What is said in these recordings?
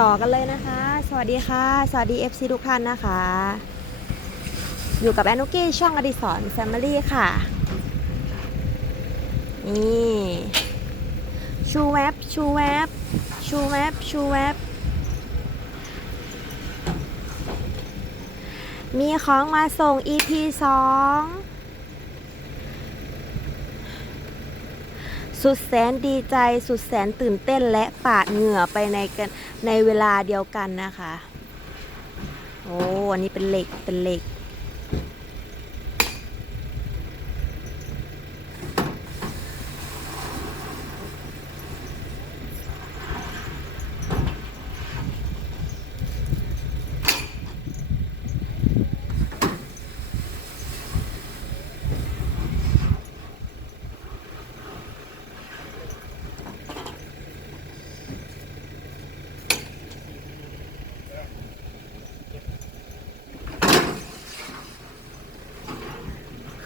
ต่อกันเลยนะคะ สวัสดีค่ะ สวัสดี FC ทุกท่านนะคะ อยู่กับแอนนุกี้ช่องอดิสรแฟมิลี่ค่ะ นี่ ชูแวบชูแวบชูแวบชูแวบมีของมาส่ง EP 2 สุดแสนดีใจสุดแสนตื่นเต้นและปาดเหงื่อไปในกันในเวลาเดียวกันนะคะ โอ้อันนี้เป็นเหล็กเป็นเหล็ก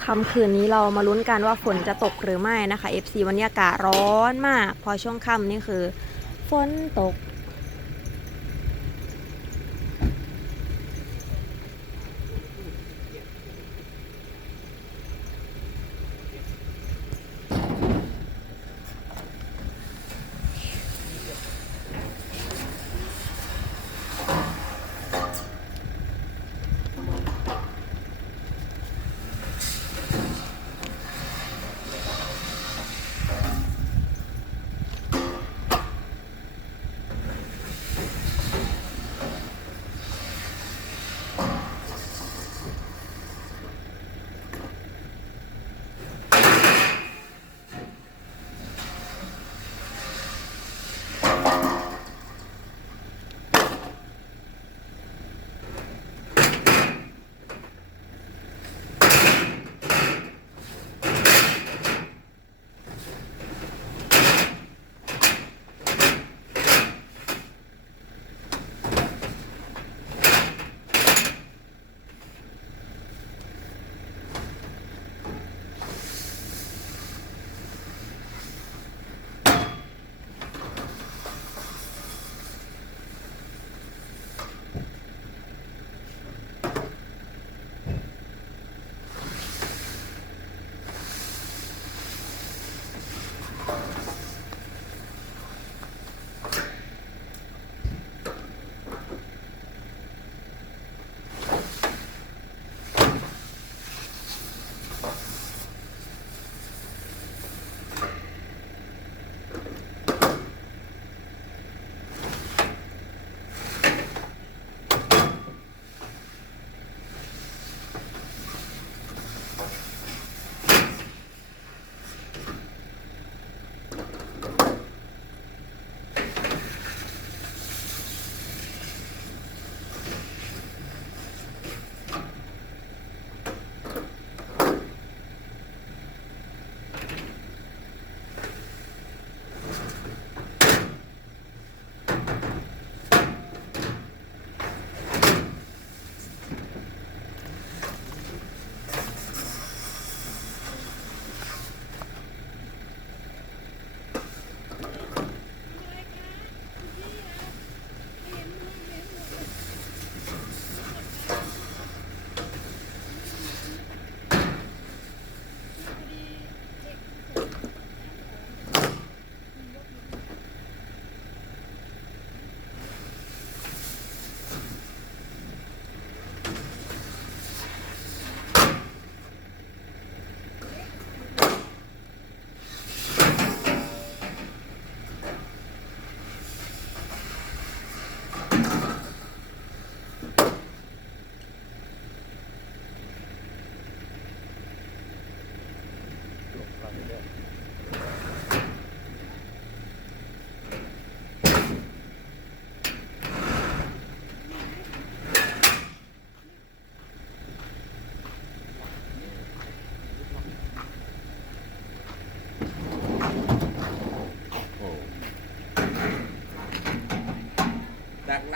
ค่ำคืนนี้เรามาลุ้นกันว่าฝนจะตกหรือไม่นะคะ FC วันนี้อากาศร้อนมาก พอช่วงค่ำนี่คือ ฝนตก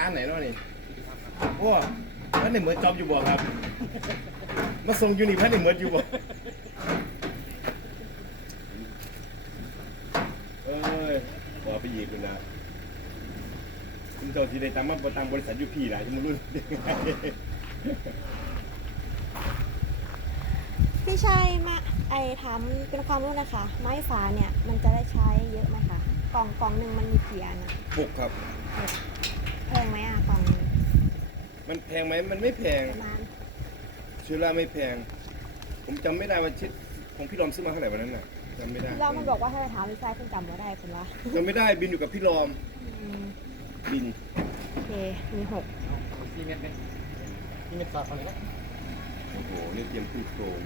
ร้านไหนเนาะนี่โอ้พันในเหมือนจอบอยู่บ่ครับ มาส่งอยู่นี่พันในเหมือนอยู่บ่เอ้ยบ่ไปยีกคุณนะคุณเจ้าที่ได้ตามมาประตังบริษัทอยูพีหลายที่มันรุ่นพี่ชัยมาไอถามเป็นความรู้นะคะ ไม้ฝาเนี่ยมันจะได้ใช้เยอะไหมคะกล่องกล่องหนึ่งมันมีกี่อันอะหกครับ แพงไหมอะกล่องหนึ่งมันแพงไหมมันไม่แพงประมาณเชื้อราไม่แพง ผมจำไม่ได้ว่าชิดของพี่รอมซื้อมาเท่าไหร่วันนั้นน่ะจำไม่ได้แล้วมันบอกว่าให้ไปถามพี่ชัยเพิ่งจำว่าได้คุณวะจำไม่ได้บินอยู่กับพี่รอมอืมบินโอเคมีหกสี่เมตรไหมสี่เมตรฝากเขาเลยนะโอ้โหนี่เตรียมขึ้นโครง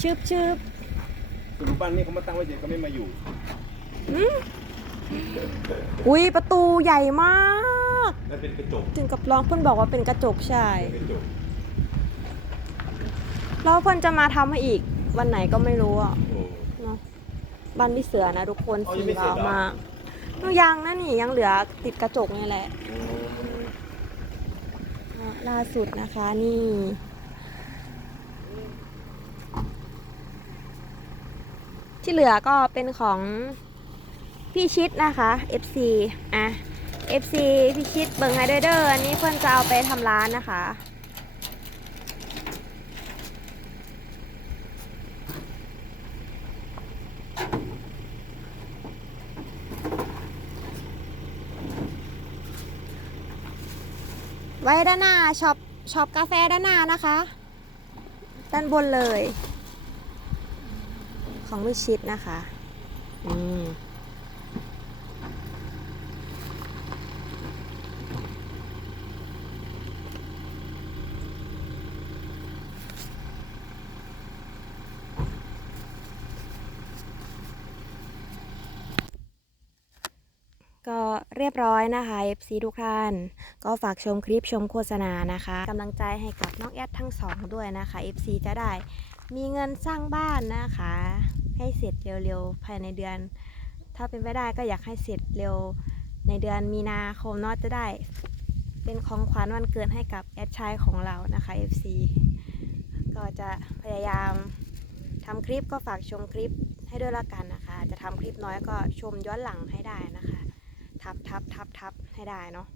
ชืบชืบคือ รูปบ้านนี่เขามาตั้งไว้เฉยเขาไม่มาอยู่ อุ้ยประตูใหญ่มากนั่นเป็นกระจกถึงกับร้องเพื่อนบอกว่าเป็นกระจกใช่เป็นกระจกแล้วเพื่อนจะมาทำให้อีกวันไหนก็ไม่รู้อะโอ้เนาะบ้านพี่เสือนะทุกคนอ๋อสียังไม่เสร็เราจเหรอมากนูยังนะนี่ยังเหลือติดกระจกนี่แหละอะล่าสุดนะคะนี่ ที่เหลือก็เป็นของพี่ชิดนะคะ FC อะ FC พี่ชิดเบิงไฮเดอร์อันนี้เพื่อนจะเอาไปทำร้านนะคะไว้ด้านหน้าช็อปช็อปกาแฟด้านหน้านะคะ ด้านบนเลย ของพี่ชิดนะคะอืมก็เรียบร้อยนะคะ FC ทุกท่าน ก็ฝากชมคลิปชมโฆษณานะคะกำลังใจให้กับน้องแอดทั้งสองด้วยนะคะ FC จะได้มีเงินสร้างบ้านนะคะ ให้เสร็จเร็วๆภายในเดือน ถ้าเป็นไปได้ก็อยากให้เสร็จเร็วในเดือนมีนาคมนาะจะได้ เป็นของขวัญวันเกิดให้กับแอดชายของเรานะคะ FC ก็จะพยายามทำคลิปก็ฝากชมคลิปให้ด้วยละกันนะคะ จะทำคลิปน้อยก็ชมย้อนหลังให้ได้นะคะ ทับทับทับทับให้ได้เนาะ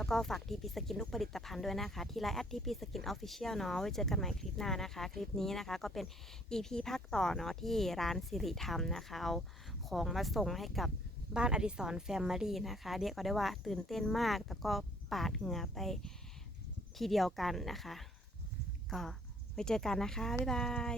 แล้วก็ฝากทีพีสกินทุกผลิตภัณฑ์ด้วยนะคะ ที่ไลน์แอดทีพีสกินออฟฟิเชียลเนาะไว้เจอกันใหม่คลิปหน้านะคะ คลิปนี้นะคะก็เป็น EP ภาคต่อเนาะที่ร้านสิริธรรมนะคะเอาของมาส่งให้กับบ้านอดิศรแฟมิลี่นะคะ เรียกได้ว่าตื่นเต้นมากแต่ก็ปาดเหงื่อไปทีเดียวกันนะคะ ก็ไว้เจอกันนะคะ บ๊ายบาย